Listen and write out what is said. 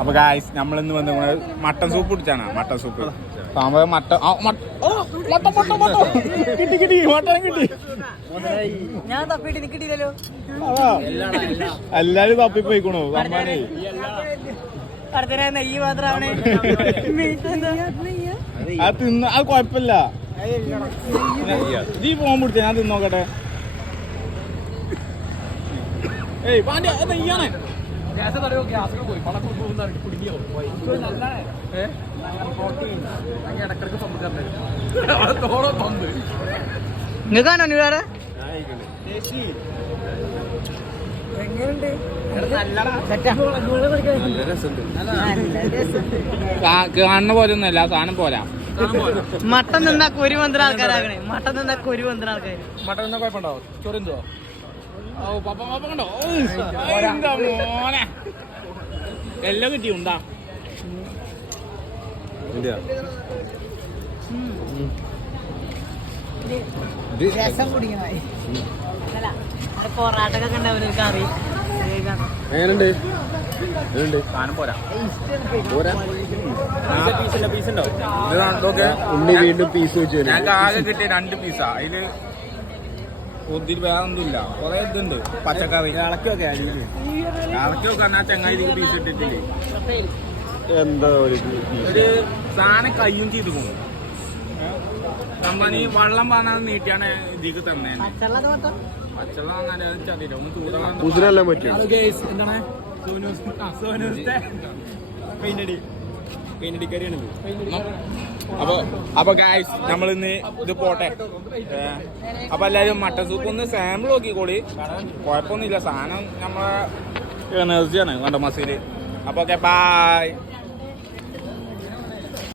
അപ്പൊ ഗായ്സ് നമ്മളിന്ന് വന്ന് മട്ടൻ സൂപ്പ് കുടിച്ചാണ്. മട്ടൻ സൂപ്പ് സാമ്പാർ മട്ടൻ കിട്ടി കിട്ടി മട്ടൻ കിട്ടി. ഞാൻ തപ്പിട്ട് കിട്ടിയില്ലല്ലോ. എല്ലാരും തപ്പിപ്പോയിക്കണോ സമ്മാനേ. നെയ്യ് മാത്രമാണ് അത് തിന്ന. അത് കൊഴപ്പില്ല. നീ ഫോൺ പിടിച്ച ഞാൻ തിന്നോക്കട്ടെ. ഏയ് പാണ്ഡ്യ നെയ്യാണ്. നിങ്ങൾക്കാണോ വേറെ കാണുന്ന പോലെ ഒന്നുമല്ല, സാധനം പോരാ. മട്ടൻ നിന്നാ കുരു മന്ത്രി ആൾക്കാരാകണേ. മട്ടൻ നിന്നാ കുരു മന്ത്രി ആൾക്കാർ. മട്ടൻ നിന്നാ കുഴപ്പമുണ്ടോ? ചോറിന്തോ കണ്ടോ? മോനെ എല്ലാം കിട്ടിയുണ്ടാ. രസം കുടിക്കണ പൊറാട്ടൊക്കെ ഉണ്ടാവും ഒരു കറി. സാധനം പോരാ. വീണ്ടും പീസ് വെച്ച് ഞങ്ങൾക്ക് ആകെ കിട്ടിയ 2 പീസാ. അതില് ഒത്തിരി വേറെ ഒന്നുമില്ല. കൊറേ ഇതുണ്ട് പച്ചക്കറി. ഇളക്കി വെക്കാൻ ആ ചങ്ങായി പീസ് ഇട്ടിട്ടില്ലേ. എന്താ ഒരു സാധനം കയ്യും ചെയ്ത് പോകും. കമ്പനി വെള്ളം പറഞ്ഞാൽ നീട്ടിയാണ് ഇതിക്ക് തന്നെ. പച്ചവെള്ളം വന്നാലും ചതിയില്ല. ഒന്ന് ഉതിരെല്ലാം പറ്റും. എന്താണ് അപ്പൊ ഗായ്സ് നമ്മളിന്ന് ഇത് പോട്ടെ. അപ്പൊ എല്ലാരും മട്ടൻ സൂപ്പ് ഒന്ന് സാമ്പിൾ നോക്കിക്കോളി. കുഴപ്പമൊന്നുമില്ല. സാധനം നമ്മളെ എനർജിയാണ് കണ്ട മസീല്. അപ്പൊ ഓക്കെ ബൈ.